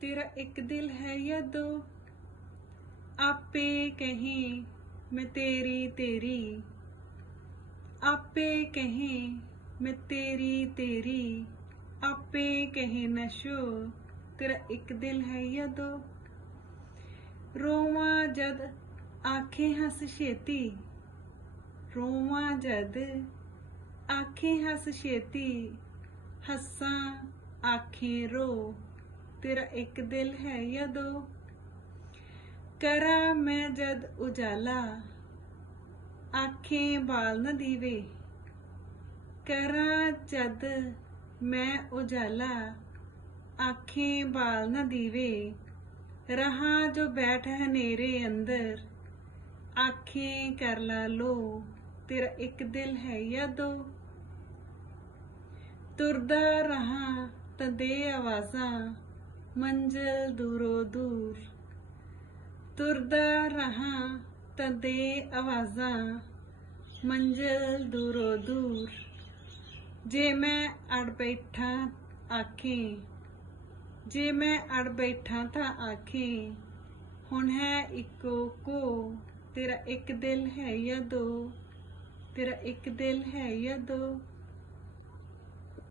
तेरा एक दिल है या दो? आपे कहें, मैं तेरी तेरी। आपे कहें, मैं तेरी तेरी। आपे कहें नशो तेरा एक दिल है या दो? रोवा जद आखे हंस छेती रोवा जद आखे हंस छेती हंसा आखें रो। तेरा एक दिल है या दो करा मैं जद उजाला आखें बाल न दीवे करा जद मैं उजाला आखें बाल न दीवे रहा जो बैठ हनेरे अंदर आखें कर ला लो तेरा एक दिल है या दो ਤੁਰਦਾ ਰਹਾ ਤਾਂ ਦੇ ਆਵਾਜ਼ਾਂ ਮੰਜ਼ਲ ਦੂਰੋ ਦੂਰ ਤੁਰਦਾ ਰਹਾ ਤਾਂ ਦੇ ਆਵਾਜ਼ਾਂ ਮੰਜ਼ਲ ਦੂਰੋ ਦੂਰ ਜੇ ਮੈਂ ਅੜ ਬੈਠਾ ਆਖੇ ਜੇ ਮੈਂ ਅੜ ਬੈਠਾ ਤਾਂ ਆਖੇ ਹੁਣ ਹੈ ਇੱਕੋ ਕੋ ਤੇਰਾ ਇੱਕ ਦਿਲ ਹੈ ਜਾਂ ਦੋ ਤੇਰਾ ਇੱਕ ਦਿਲ ਹੈ ਜਾਂ ਦੋ